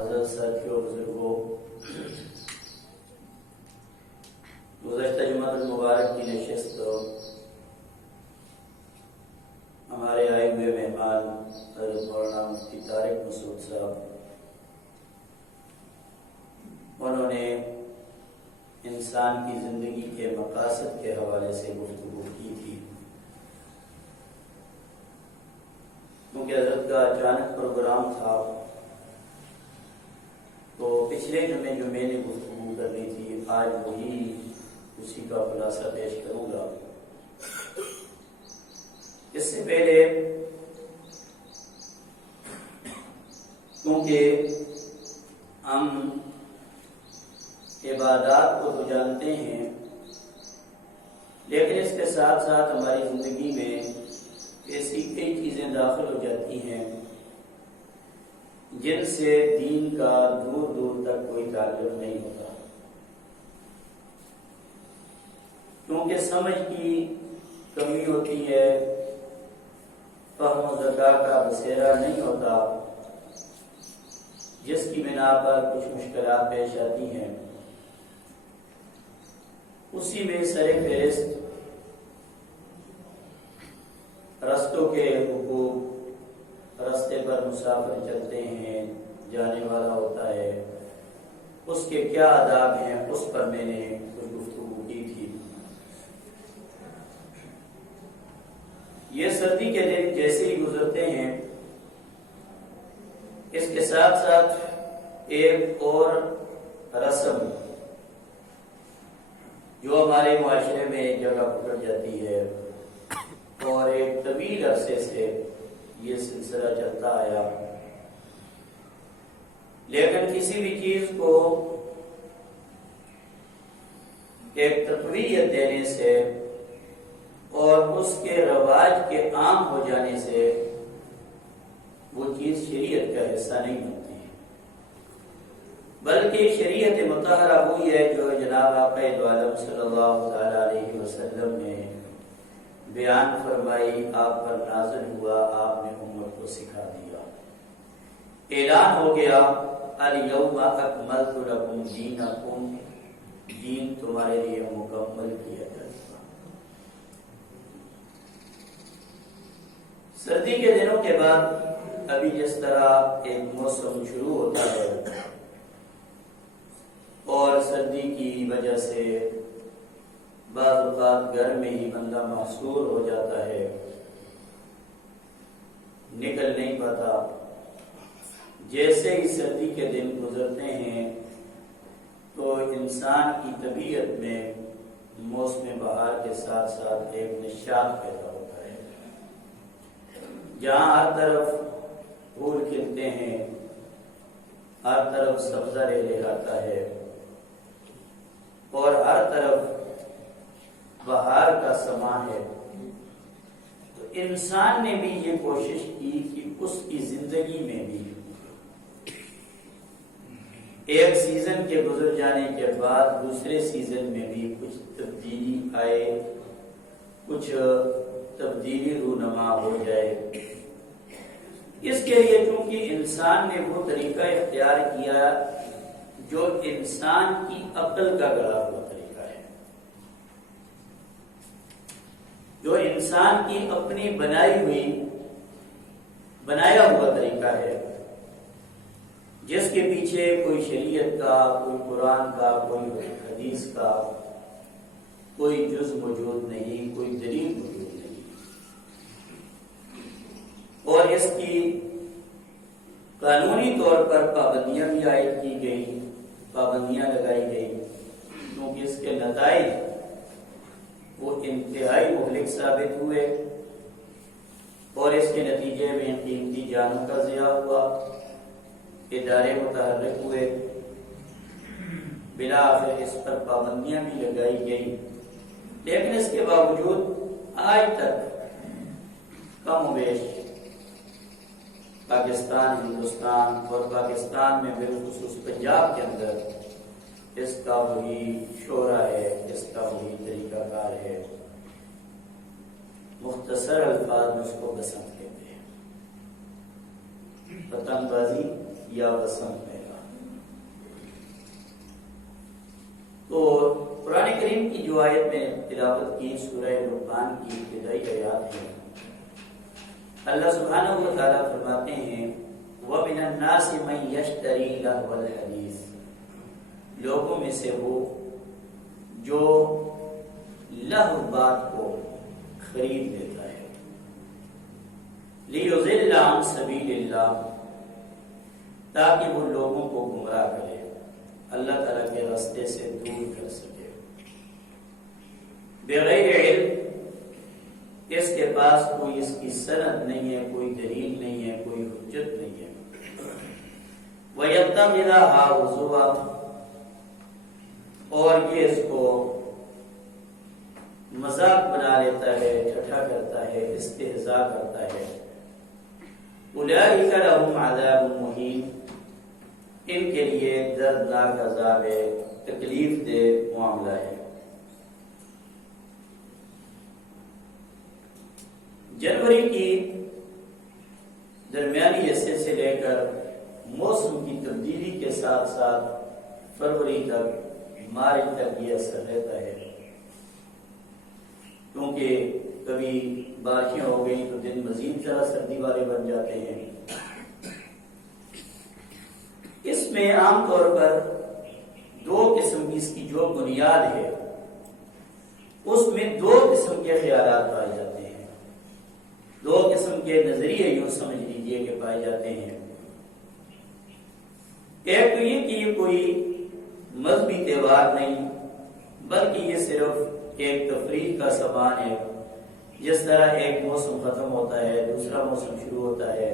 حضرت ساتھیوں بزرگوں، گزشتہ جمعہ المبارک کی نشست ہمارے آئے ہوئے مہمان حضرت مولانا مفتی طارق مسعود صاحب، انہوں نے انسان کی زندگی کے مقاصد کے حوالے سے گفتگو کی تھی۔ کیونکہ حضرت کا اچانک پروگرام تھا تو پچھلے جمعے جو میں نے گفتگو کرنی تھی آج وہی اسی کا خلاصہ پیش کروں گا۔ اس سے پہلے کیونکہ ہم عبادات کو تو جانتے ہیں، لیکن اس کے ساتھ ساتھ ہماری زندگی میں ایسی کئی چیزیں داخل ہو جاتی ہیں جن سے دین کا دور دور تک کوئی تعلق نہیں ہوتا، کیونکہ سمجھ کی کمی ہوتی ہے، فہم و ذکا کا بصیرہ نہیں ہوتا، جس کی بنا پر کچھ مشکلات پیش آتی ہیں۔ اسی میں سر فہرست رستوں کے حقوق، رستے پر مسافر چلتے ہیں، جانے والا ہوتا ہے، اس کے کیا آداب ہیں، اس پر میں نے کچھ گفتگو کی تھی۔ یہ سردی کے دن جیسے ہی گزرتے ہیں، اس کے ساتھ ساتھ ایک اور رسم جو ہمارے معاشرے میں جگہ پکڑ جاتی ہے اور ایک طویل عرصے سے یہ سلسلہ چلتا آیا، لیکن کسی بھی چیز کو ایک تقویت دینے سے اور اس کے رواج کے عام ہو جانے سے وہ چیز شریعت کا حصہ نہیں بنتی، بلکہ شریعت مطہرہ وہی ہے جو جناب آقا دو عالم صلی اللہ تعالی علیہ وسلم نے بیان فرمائی، آپ پر نازل ہوا، آپ نے امت کو سکھا دیا، اعلان ہو گیا الیوم اکملت لکم دینکم، دین تمہارے لیے مکمل کیا جائے گا۔ سردی کے دنوں کے بعد ابھی جس طرح ایک موسم شروع ہوتا ہے اور سردی کی وجہ سے بعض اوقات گھر میں ہی بندہ محصور ہو جاتا ہے، نکل نہیں پاتا، جیسے ہی سردی کے دن گزرتے ہیں تو انسان کی طبیعت میں موسم بہار کے ساتھ ساتھ ایک نشاط پیدا ہوتا ہے، جہاں ہر طرف پھول کھلتے ہیں، ہر طرف سبزہ لہراتا ہے اور ہر طرف بہار کا سما ہے، تو انسان نے بھی یہ کوشش کی کہ اس کی زندگی میں بھی ایک سیزن کے گزر جانے کے بعد دوسرے سیزن میں بھی کچھ تبدیلی آئے، کچھ تبدیلی رونما ہو جائے۔ اس کے لیے چونکہ انسان نے وہ طریقہ اختیار کیا جو انسان کی عقل کا گڑھا ہوا طریقہ ہے، جو انسان کی اپنی بنایا ہوا طریقہ ہے، جس کے پیچھے کوئی شریعت کا، کوئی قرآن کا، کوئی حدیث کا کوئی جز موجود نہیں، کوئی دلیل موجود نہیں، اور اس کی قانونی طور پر پابندیاں بھی عائد کی گئی، پابندیاں لگائی گئی، کیونکہ اس کے نتائج وہ انتہائی مہلک ثابت ہوئے اور اس کے نتیجے میں قیمتی جانوں کا ضیاع ہوا، ادارے متحرک ہوئے، بالآخر اس پر پابندیاں بھی لگائی گئی، لیکن اس کے باوجود آج تک کم و بیش پاکستان، ہندوستان اور پاکستان میں بالخصوص پنجاب کے اندر اس کا وہی شعرہ ہے، اس کا وہی طریقہ کار ہے، مختصر الفاظ میں اس کو بسنت کہتے ہیں، پتنگ بازی یا بسنت میلہ۔ کریم کی جو آیت میں تلاوت کی سورہ لقمان کی ابتدائی آیات ہے، اللہ سبحانہ و تعالیٰ فرماتے ہیں وَمِنَ النَّاسِ مَن يَشْتَرِي لَهْوَ الْحَدِيثِ، لوگوں میں سے وہ جو لہو بات کو خرید لیتا ہے، لِيُضِلَّ عَن سَبِيلِ اللَّهِ، تاکہ وہ لوگوں کو گمراہ کرے، اللہ تعالیٰ کے راستے سے دور کر سکے، بغیر علم، اس کے پاس کوئی اس کی سند نہیں ہے، کوئی دلیل نہیں ہے، کوئی حجت نہیں ہے، وَيَتَّخِذَهَا هُزُوًا، اور یہ اس کو مذاق بنا لیتا ہے، ٹھٹھا کرتا ہے، استہزاء کرتا ہے، أُولَٰئِكَ لَهُمْ عَذَابٌ مُّهِينٌ، ان کے لیے دردناک عذاب ہے، تکلیف دہ معاملہ ہے۔ جنوری کی درمیانی حصے سے لے کر موسم کی تبدیلی کے ساتھ ساتھ فروری تک، مارچ تک یہ اثر رہتا ہے، کیونکہ کبھی بارشیں ہو گئی تو دن مزید ذرا سردی والے بن جاتے ہیں۔ اس میں عام طور پر دو قسم کی اس کی جو بنیاد ہے، اس میں دو قسم کے خیالات پائے جاتے ہیں، دو قسم کے نظریے یوں سمجھ لیجئے کہ پائے جاتے ہیں۔ ایک تو یہ کہ یہ کوئی مذہبی تہوار نہیں، بلکہ یہ صرف ایک تفریح کا سامان ہے، جس طرح ایک موسم ختم ہوتا ہے دوسرا موسم شروع ہوتا ہے،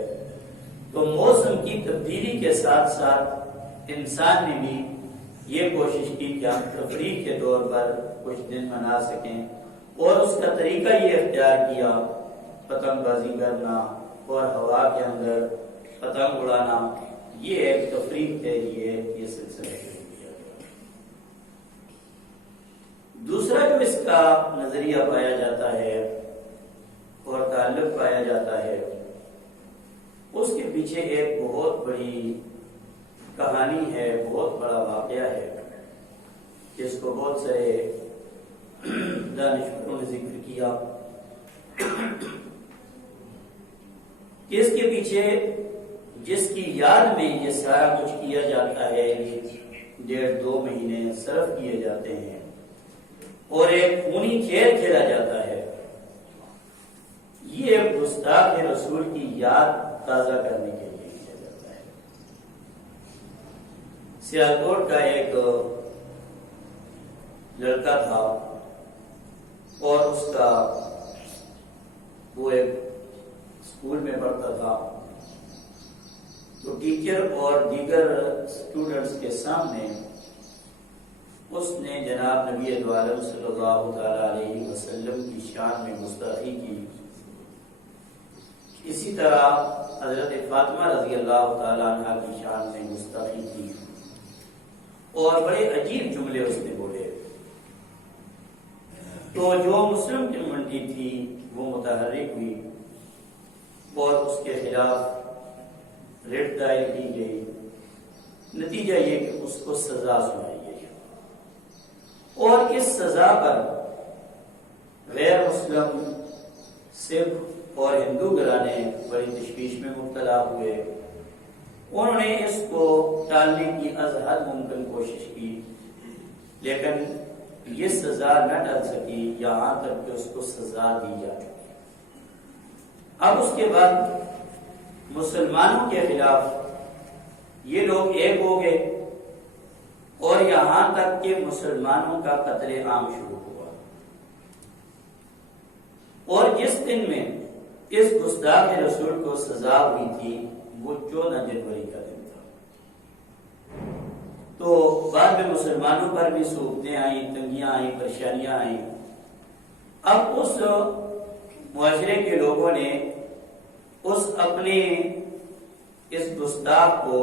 تو موسم کی تبدیلی کے ساتھ ساتھ انسان نے بھی یہ کوشش کی کہ ہم تفریح کے طور پر کچھ دن منا سکیں، اور اس کا طریقہ یہ اختیار کیا پتنگ بازی کرنا اور ہوا کے اندر پتنگ اڑانا، یہ ایک تفریح کے لیے یہ سلسلہ شروع کیا گیا۔ دوسرا جو اس کا نظریہ پایا جاتا ہے اور تعلق پایا جاتا ہے، اس کے پیچھے ایک بہت بڑی کہانی ہے، بہت بڑا واقعہ ہے، جس کو بہت سارے دانشوروں نے ذکر کیا کہ اس کے پیچھے جس کی یاد میں یہ سارا کچھ کیا جاتا ہے، 1.5-2 مہینے صرف کیے جاتے ہیں اور ایک خونی کھیل کھیلا جاتا ہے، یہ ایک گستاخ رسول کی یاد تازہ کرنے کے لیے کیا جاتا ہے۔ سیالکوٹ کا ایک لڑکا تھا اور اس کا وہ ایک اسکول میں پڑھتا تھا، تو ٹیچر اور دیگر اسٹوڈنٹس کے سامنے اس نے جناب نبی دو عالم صلی اللہ تعالی علیہ وسلم کی شان میں گستاخی کی، اسی طرح حضرت فاطمہ رضی اللہ تعالیٰ عنہ کی شان میں گستاخی کی، اور بڑے عجیب جملے اس نے بولے۔ تو جو مسلم کمیونٹی تھی وہ متحرک ہوئی اور اس کے خلاف ریٹ دائر کی گئی، نتیجہ یہ کہ اس کو سزا سنائی گئی، اور اس سزا پر غیر مسلم سکھ اور ہندو گھرانے بڑی تشویش میں مبتلا ہوئے، انہوں نے اس کو ٹالنے کی از حد ممکن کوشش کی، لیکن یہ سزا نہ ٹل سکی، یہاں تک کہ اس کو سزا دی جا چکی۔ اب اس کے بعد مسلمانوں کے خلاف یہ لوگ ایک ہو گئے، اور یہاں تک کہ مسلمانوں کا قتل عام شروع ہوا، اور جس دن میں اس گستاخ رسول کو سزا ہوئی تھی وہ 14 جنوری کا دن تھا۔ تو بعد میں مسلمانوں پر بھی صعوبتیں آئیں، تنگیاں آئیں، پریشانیاں آئیں۔ اب اس معاشرے کے لوگوں نے اس اپنے اس گستاخ کو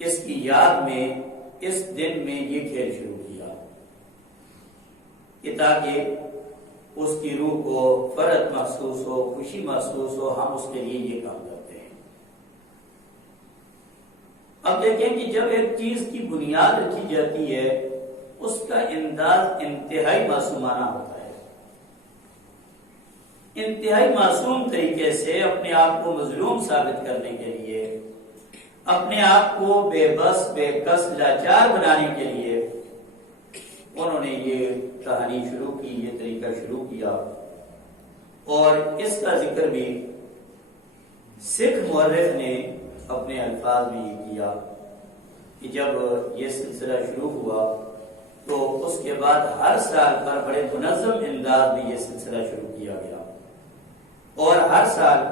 اس کی یاد میں اس دن میں یہ کھیل شروع کیا کہ تاکہ اس کی روح کو فرحت محسوس ہو، خوشی محسوس ہو، ہم اس کے لیے یہ کام کرتے ہیں۔ اب دیکھیں کہ جب ایک چیز کی بنیاد رکھی جاتی ہے اس کا انداز انتہائی معصومانہ ہوتا ہے. انتہائی معصوم طریقے سے اپنے آپ کو مظلوم ثابت کرنے کے لیے، اپنے آپ کو بے بس بے کس لاچار بنانے کے لیے انہوں نے یہ کہانی شروع کی، یہ طریقہ شروع کیا. اور اس کا ذکر بھی سکھ مورخ نے اپنے الفاظ میں یہ کیا کہ جب یہ سلسلہ شروع ہوا تو اس کے بعد ہر سال پر بڑے منظم انداز میں یہ سلسلہ شروع کیا گیا، اور ہر سال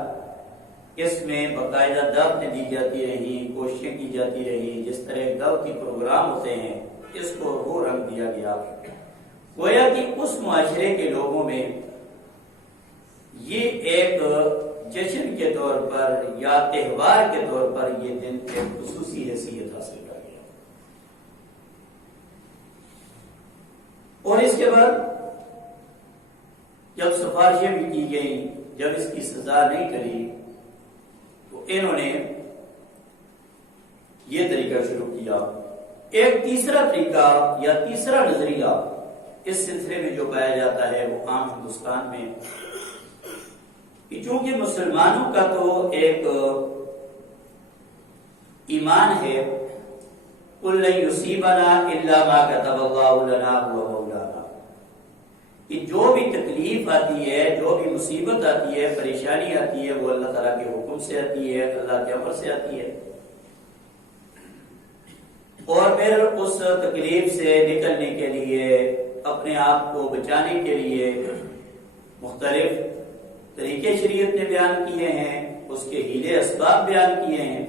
اس میں باقاعدہ دعوتیں دی جاتی رہی، کوششیں کی جاتی رہی. جس طرح دعوتی پروگرام ہوتے ہیں اس کو وہ رنگ دیا گیا، گویا کہ اس معاشرے کے لوگوں میں یہ ایک جشن کے طور پر یا تہوار کے طور پر یہ دن ایک خصوصی حیثیت حاصل کر گیا. اور اس کے بعد جب سفارشیں بھی کی گئیں، جب اس کی سزا نہیں ٹلی تو انہوں نے یہ طریقہ شروع کیا. ایک تیسرا طریقہ یا تیسرا نظریہ اس سلسلے میں جو پایا جاتا ہے وہ عام ہندوستان میں، کہ چونکہ مسلمانوں کا تو ایک ایمان ہے، قُلْ لَن يُصِيبَنَا إِلَّا مَا كَتَبَ اللَّهُ لَنَا هُوَ مَوْلَانَا، کہ جو بھی تکلیف آتی ہے، جو بھی مصیبت آتی ہے، پریشانی آتی ہے، وہ اللہ تعالیٰ کے حکم سے آتی ہے، اللہ کے امر سے آتی ہے. اور پھر اس تکلیف سے نکلنے کے لیے، اپنے آپ کو بچانے کے لیے مختلف طریقے شریعت نے بیان کیے ہیں، اس کے ہیلے اسباب بیان کیے ہیں.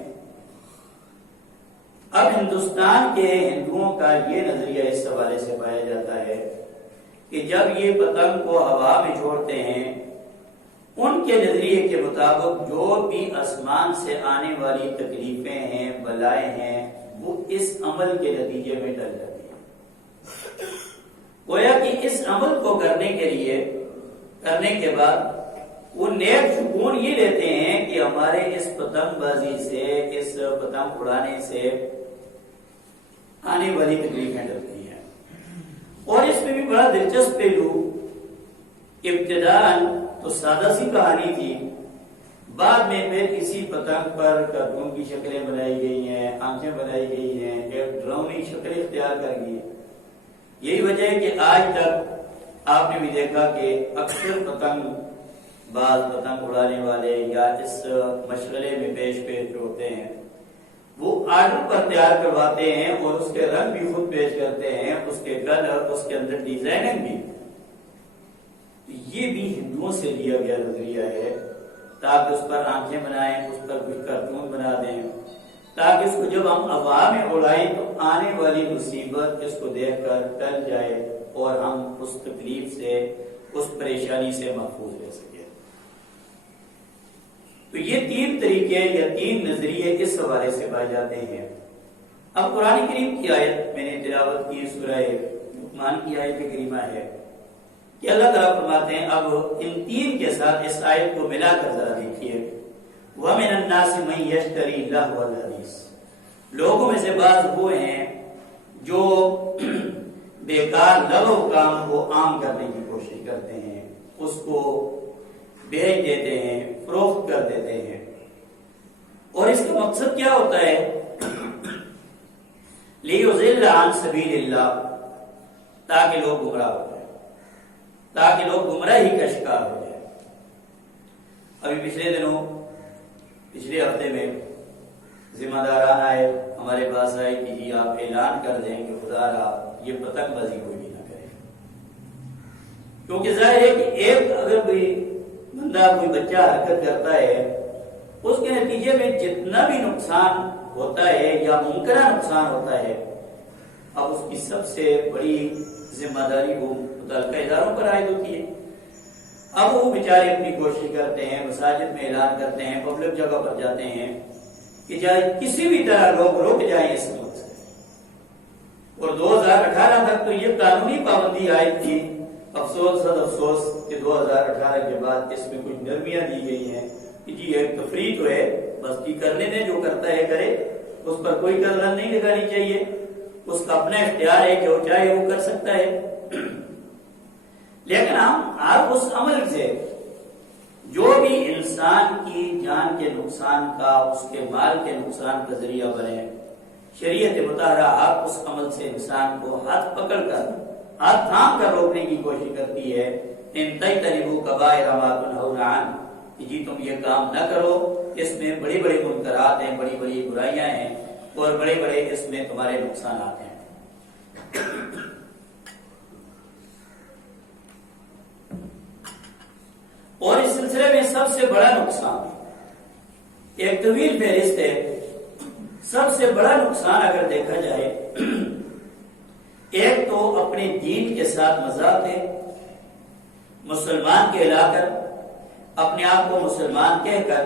اب ہندوستان کے ہندوؤں کا یہ نظریہ اس حوالے سے پایا جاتا ہے کہ جب یہ پتنگ کو ہوا میں چھوڑتے ہیں، ان کے نظریے کے مطابق جو بھی آسمان سے آنے والی تکلیفیں ہیں، بلائیں ہیں، وہ اس عمل کے نتیجے میں ٹل جاتی ہیں. گویا کہ اس عمل کو کرنے کے بعد وہ نیک شگون یہ لیتے ہیں کہ ہمارے اس پتنگ بازی سے، اس پتنگ اڑانے سے آنے والی تکلیفیں ڈلتی ہیں. اور اس میں بھی بڑا دلچسپ پہلو، ابتداءً تو سادہ سی کہانی تھی، بعد میں پھر اسی پتنگ پر کارٹون کی شکلیں بنائی گئی ہیں، آنکھیں بنائی گئی ہیں، ایک ڈرامئی شکل اختیار کر گئی. یہی وجہ ہے کہ آج تک آپ نے بھی دیکھا کہ اکثر پتنگ باز، پتنگ اڑانے والے یا اس مشغلے میں پیش جو ہوتے ہیں، وہ آرڈر پر تیار کرواتے ہیں اور اس کے رنگ بھی خود پیش کرتے ہیں، اس کے کلر، اس کے اندر ڈیزائننگ بھی. یہ بھی ہندوؤں سے لیا گیا نظریہ ہے، تاکہ اس پر آنکھیں بنائیں، اس پر کچھ کارٹون بنا دیں، تاکہ اس کو جب ہم ہوا میں اڑائیں تو آنے والی مصیبت اس کو دیکھ کر ٹل جائے اور ہم اس تکلیف سے، اس پریشانی سے محفوظ رہ سکیں. تو یہ تین طریقے یا تین نظریے اس حوالے سے پائے جاتے ہیں. اب قرآن کریم کی آیت میں نے تلاوت کی، سورہ لقمان کی آیت کریمہ ہے کہ اللہ تعالیٰ فرماتے ہیں، اب ان تین کے ساتھ اس آیت کو ملا کر ذرا دیکھیے. وَمِنَ النَّاسِ مَن يَشْتَرِي لَهْوَ الْحَدِيثِ، لوگوں میں سے بعض وہ ہیں جو بیکار لغو کام کو عام کرنے کی کوشش کرتے ہیں، اس کو بیچ دیتے ہیں، فروخت کر دیتے ہیں. اور اس کا مقصد کیا ہوتا ہے؟ لِيُضِلَّ عَن سَبِيلِ اللَّهِ، تاکہ لوگ گمراہ ہو جائیں، تاکہ لوگ گمراہی کا شکار ہو جائیں. ابھی پچھلے ہفتے میں ذمہ داران آئے، ہمارے پاس آئے کہ جی آپ اعلان کر دیں کہ خدا را یہ پتنگ بازی کوئی بھی نہ کرے، کیونکہ ظاہر ہے کہ ایک اگر کوئی بندہ، کوئی بچہ حرکت کرتا ہے، اس کے نتیجے میں جتنا بھی نقصان ہوتا ہے یا ممکنہ نقصان ہوتا ہے، اب اس کی سب سے بڑی ذمہ داری وہ متعلقہ اداروں پر عائد ہوتی ہے. اب وہ بیچارے اپنی کوشش کرتے ہیں، مساجد میں اعلان کرتے ہیں، پبلک جگہ پر جاتے ہیں کہ جائے کسی بھی طرح لوگ رک جائیں اس ملک سے. اور 2018 تک تو یہ قانونی پابندی عائد تھی. افسوس صد افسوس کہ 2018 کے بعد اس میں کچھ نرمیاں دی گئی ہیں کہ جی ایک تفریح تو ہے، بس کی کرنے دیں، جو کرتا ہے کرے، اس پر کوئی قدر نہیں لگانی چاہیے. اس کا اپنا اختیار ہے کہ وہ چاہے وہ کر سکتا ہے، لیکن ہم ہر اس عمل سے جو بھی انسان کی جان کے نقصان کا، اس کے مال کے نقصان کا ذریعہ بنے، شریعت مطالعہ آپ اس عمل سے انسان کو ہاتھ پکڑ کر، ہاتھ تھام کر روکنے کی کوشش کرتی ہے۔ ان تجتنبوا کبائر ما تنہون عنہ، کہ جی تم یہ کام نہ کرو، اس میں بڑی بڑی منکرات ہیں، بڑی بڑی برائیاں ہیں، اور بڑے بڑے اس میں تمہارے نقصانات ہیں۔ اور اس سلسلے میں سب سے بڑا نقصان، ایک طویل فہرست ہے، سب سے بڑا نقصان اگر دیکھا جائے، ایک تو اپنے دین کے ساتھ مذاق ہے، مسلمان کہلا کر، اپنے آپ کو مسلمان کہہ کر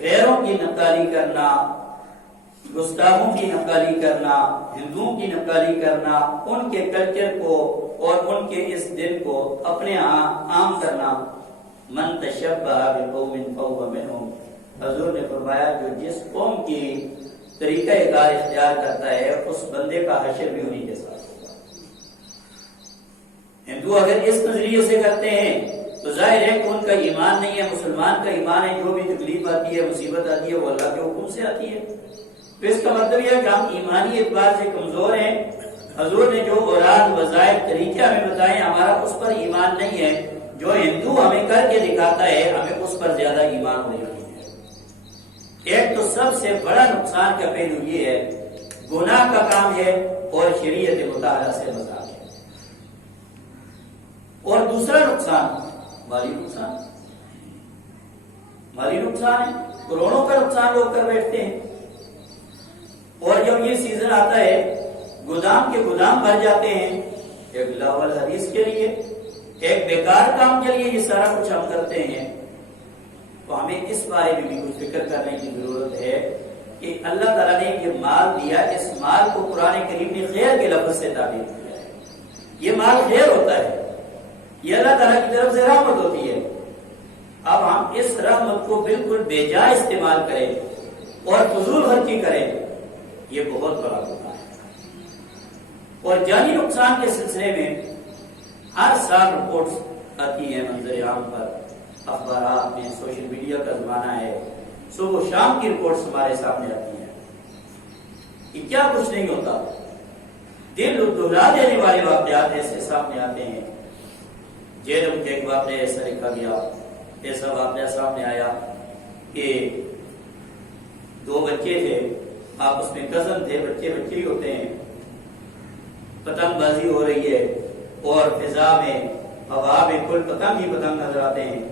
غیروں کی نقالی کرنا، گستاخوں کی نقالی کرنا، ہندوؤں کی نقالی کرنا، ان کے کلچر کو اور ان کے اس دن کو اپنے ہاں عام کرنا۔ من تشبہ بقوم فہو منہم، حضور نے فرمایا جو جس قوم کی طریقہ کار اختیار کرتا ہے اس بندے کا حشر بھی انہی کے ساتھ ہوگا۔ ہندو اگر اس نظریے سے کرتے ہیں تو ظاہر ہے کہ ان کا ایمان نہیں ہے، مسلمان کا ایمان ہے، جو بھی تکلیف آتی ہے، مصیبت آتی ہے، وہ اللہ کے حکم سے آتی ہے۔ تو اس کا مطلب یہ ہے کہ ہم ایمانی اعتبار سے کمزور ہیں۔ حضور نے جو اوراد وظائف طریقے ہمیں بتائے، ہمارا اس پر ایمان نہیں ہے۔ جو ہندو ہمیں کر کے دکھاتا ہے، ہمیں اس پر زیادہ ایمان ہونے نہیں ہے۔ ایک تو سب سے بڑا نقصان کا پہلو یہ ہے، گناہ کا کام ہے اور شریعت مطالعہ سے مذاق ہے۔ اور دوسرا نقصان مالی نقصان، مالی نقصان ہے، کروڑوں کا نقصان لوگ کر بیٹھتے ہیں، اور جب یہ سیزن آتا ہے گودام کے گودام بھر جاتے ہیں، ایک لاول حدیث کے لیے، ایک بیکار کام کے لیے یہ سارا کچھ ہم کرتے ہیں۔ تو ہمیں اس بارے میں بھی کچھ فکر کرنے کی ضرورت ہے کہ اللہ تعالیٰ نے یہ مال دیا، اس مال کو قرآن کریم نے خیر کے لفظ سے تعبیر کیا ہے۔ یہ مال خیر ہوتا ہے، یہ اللہ تعالیٰ کی طرف سے رحمت ہوتی ہے۔ اب ہم اس رحمت کو بالکل بے جا استعمال کریں اور فضول خرچی کریں، یہ بہت بڑا ہوتا ہے۔ اور جانی نقصان کے سلسلے میں ہر سال رپورٹس آتی ہیں منظر عام پر، اخبارات میں، سوشل میڈیا کا زمانہ ہے، صبح و شام کی رپورٹس ہمارے سامنے آتی ہیں کہ کیا کچھ نہیں ہوتا، دل دہلا دینے والے واقعات ایسے سامنے آتے ہیں۔ جیلم کے ایک واقعہ ایسا لکھا گیا، ایسا واقعہ سامنے آیا کہ دو بچے تھے، آپس میں کزن تھے، بچے بچے ہی ہوتے ہیں، پتنگ بازی ہو رہی ہے اور فضا میں ہوا میں کل پتنگ ہی پتنگ نظر آتے ہیں۔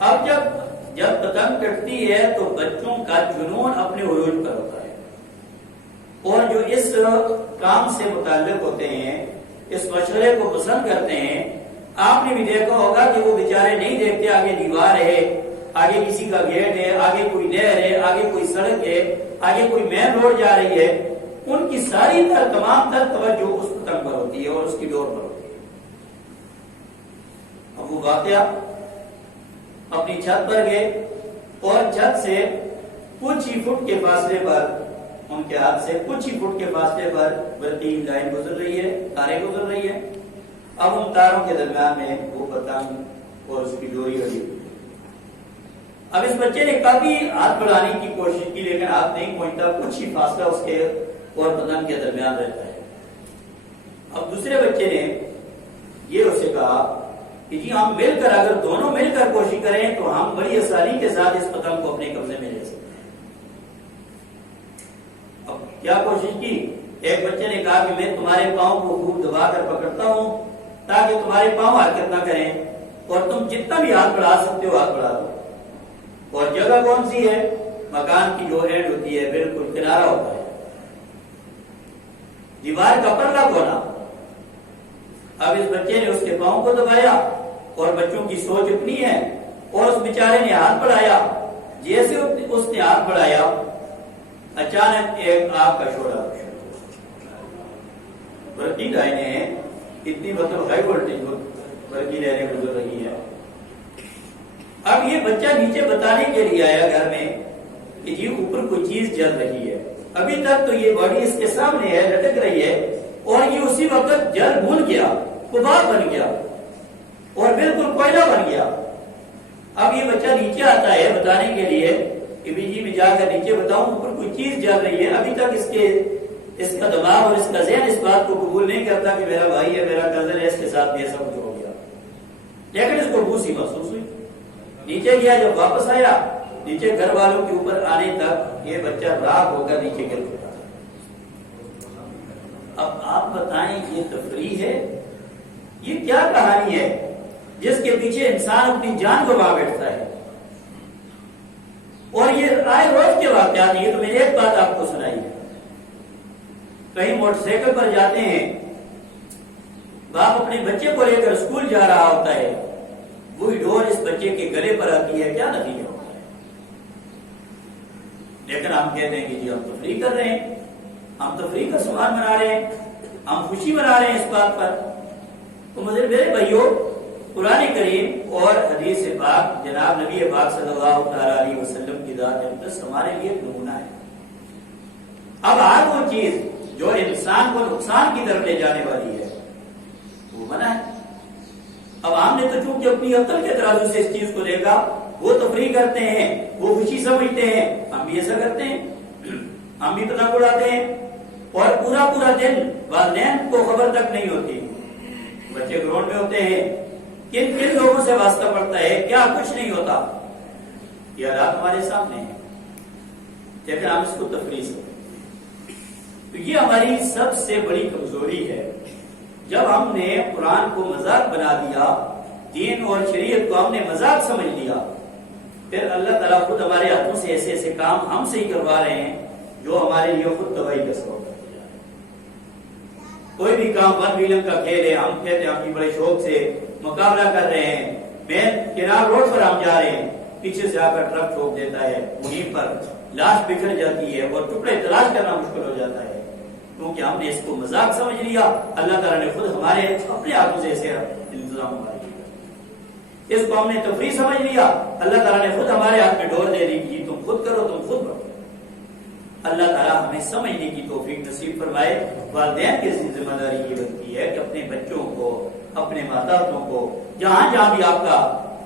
اب جب پتنگ کٹتی ہے تو بچوں کا جنون اپنے عروج پر ہوتا ہے، اور جو اس کام سے متعلق ہوتے ہیں، اس مشورے کو پسند کرتے ہیں، آپ نے بھی دیکھا ہوگا کہ وہ بیچارے نہیں دیکھتے آگے دیوار ہے، آگے کسی کا گیٹ ہے، آگے کوئی نہر ہے، آگے کوئی سڑک ہے، آگے کوئی مین روڈ جا رہی ہے، ان کی ساری تمام تر توجہ اس پتنگ پر ہوتی ہے اور اس کی ڈور پر ہوتی ہے۔ اب وہ واقعہ اپنی چھت پر گئے اور چھت سے کچھ ہی فٹ کے فاصلے پر، ان کے ہاتھ سے کچھ ہی فٹ کے فاصلے پر برقی لائن گزر رہی ہے، تاریں گزر رہی ہے۔ اب ان تاروں کے درمیان میں وہ پتنگ اور اس کی ڈوری لگی ہوئی۔ اب اس بچے نے کافی ہاتھ بڑھانے کی کوشش کی، لیکن ہاتھ نہیں پہنچتا، کچھ ہی فاصلہ اس کے اور پتنگ کے درمیان رہتا ہے۔ اب دوسرے بچے نے یہ اسے کہا کہ جی ہم مل کر، اگر دونوں مل کر کوشش کریں تو ہم بڑی آسانی کے ساتھ اس پتنگ کو اپنے قبضے میں لے سکتے ہیں۔ اب کیا کوشش کی؟ ایک بچے نے کہا کہ میں تمہارے پاؤں کو خوب دبا کر پکڑتا ہوں تاکہ تمہارے پاؤں حرکت نہ کریں، اور تم جتنا بھی ہاتھ بڑھا سکتے ہو ہاتھ بڑھا دو۔ اور جگہ کون سی ہے؟ مکان کی جو اینڈ ہوتی ہے بالکل کنارہ ہوتا ہے، دیوار کا پرلا کونا۔ اب اس بچے نے اس کے پاؤں کو دبایا، اور بچوں کی سوچ اپنی ہے، اور اس بیچارے نے ہاتھ بڑھایا۔ جیسے اس نے ہاتھ بڑھایا، اچانک ایک آگ کا شعلہ برقی لائنیں اتنی مطلب ہائی وولٹیج برقی لائنیں گزر رہی ہے۔ اب یہ بچہ نیچے بتانے کے لیے آیا گھر میں کہ جی اوپر کوئی چیز جل رہی ہے، ابھی تک تو یہ باڈی اس کے سامنے ہے، لٹک رہی ہے، اور یہ اسی وقت جل بھون گیا، غبار بن گیا اور بالکل کوئلہ بن گیا۔ اب یہ بچہ نیچے آتا ہے بتانے کے لیے کہ جی میں جا کر نیچے بتاؤں اوپر کوئی چیز جل رہی ہے۔ ابھی تک اس کا دماغ اور اس کا ذہن اس بات کو قبول نہیں کرتا کہ میرا بھائی ہے، میرا کزن ہے، اس کے ساتھ بھی ایسا کچھ ہو گیا، لیکن اس کو بوسی محسوس ہوئی۔ نیچے گیا، جب واپس آیا نیچے گھر والوں کے اوپر آنے تک یہ بچہ راکھ ہو کر نیچے گر چکا۔ اب آپ بتائیں یہ تفریح ہے؟ یہ کیا کہانی ہے جس کے پیچھے انسان اپنی جان گنوا بیٹھتا ہے؟ اور یہ آئے روز کے واقعات ہیں۔ یہ تو میں نے ایک بات آپ کو سنائی ہے، کہیں موٹر سائیکل پر جاتے ہیں، باپ اپنے بچے کو لے کر اسکول جا رہا ہوتا ہے، وہی ڈور اس بچے کے گلے پر آتی ہے، کیا نتیجہ ہوتا ہے؟ لیکن ہم کہتے ہیں کہ جی ہم تفریح کر رہے ہیں، ہم تفریح کا سامان بنا رہے ہیں، ہم خوشی منا رہے ہیں اس بات پر۔ تو مجھے میرے بھائیوں، قرآن کریم اور حدیث پاک جناب نبی پاک صلی اللہ تعالی علیہ وسلم کی ذات اقدس ہمارے لیے ایک نمونہ ہے۔ اب آج وہ چیز جو انسان کو نقصان کی طرف لے جانے والی ہے وہ منع ہے۔ اب ہم نے تو چونکہ اپنی عقل کے ترازو سے اس چیز کو دیکھا، وہ تفریح کرتے ہیں، وہ خوشی سمجھتے ہیں، ہم بھی ایسا کرتے ہیں، ہم بھی پتنگ اڑاتے ہیں، اور پورا پورا دن والدین کو خبر تک نہیں ہوتی، بچے گراؤنڈ میں ہوتے ہیں، کن کن لوگوں سے واسطہ پڑتا ہے، کیا کچھ نہیں ہوتا۔ یہ حالات ہمارے سامنے ہیں، لیکن ہم اس کو تفریح سے، تو یہ ہماری سب سے بڑی کمزوری ہے۔ جب ہم نے قرآن کو مذاق بنا دیا، دین اور شریعت کو ہم نے مذاق سمجھ لیا، پھر اللہ تعالیٰ خود ہمارے ہاتھوں سے ایسے ایسے کام ہم سے ہی کروا رہے ہیں جو ہمارے لیے خود تباہی کا سبب بن جائے۔ کوئی بھی کام ون ویلن کا کھیل ہے، ہم کہتے ہیں ہم بھی بڑے شوق سے مقابلہ کر رہے ہیں، مین کنار روڈ پر ہم جا رہے ہیں، پیچھے سے آ کر ٹرک ٹھوک دیتا ہے، وہیں پر لاش بکھر جاتی ہے اور ٹکڑے تلاش کرنا مشکل ہو جاتا ہے، کیونکہ ہم نے اس کو مذاق سمجھ لیا۔ اللہ تعالیٰ نے خود ہمارے اپنے ہاتھوں سے ایسے انتظام ہمارے لیے، اس کو ہم نے تفریح سمجھ لیا، اللہ تعالیٰ نے خود ہمارے ہاتھ میں ڈور دے دی کہ تم خود کرو، تم خود بڑھو۔ اللہ تعالیٰ ہمیں سمجھنے کی توفیق نصیب فرمائے۔ والدین کی ذمہ داری یہ بنتی ہے کہ اپنے بچوں کو، اپنے ماتحتوں کو، جہاں جہاں بھی آپ کا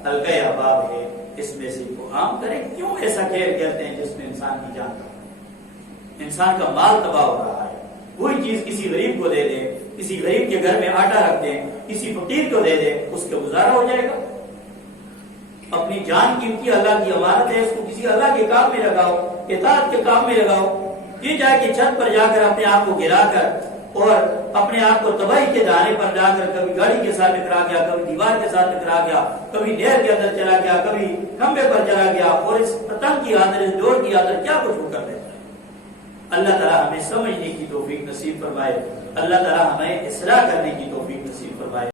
حلقہ احباب ہے، اس میں سے کو عام کریں۔ کیوں ایسا کھیل کھیلتے ہیں جس میں انسان کی جان کا، انسان کا مال تباہ ہو رہا ہے؟ وہی چیز کسی غریب کو دے دیں، کسی غریب کے گھر میں آٹا رکھ دیں، کسی فقیر کو دے دیں، اس کا گزارا ہو جائے گا؟ اپنی جان قیمتی اللہ کی امانت ہے، اس کو کسی اللہ کے کام میں لگاؤ، اطاعت کے کام میں لگاؤ۔ یہ جائے کہ چھت پر جا کر اپنے آپ کو گرا کر اور اپنے آپ کو تباہی کے دہانے پر جا کر کبھی گاڑی کے ساتھ ٹکرا گیا، کبھی دیوار کے ساتھ ٹکرا گیا، کبھی نہر کے اندر چلا گیا، کبھی کھمبے پر چلا گیا، اور اس پتنگ کی عادت، اس ڈور کی عادت کیا کچھ وہ کر دیتا ہے۔ اللہ تعالیٰ ہمیں سمجھنے کی توفیق نصیب فرمائے، اللہ تعالیٰ ہمیں اصلاح کرنے کی توفیق نصیب فرمائے۔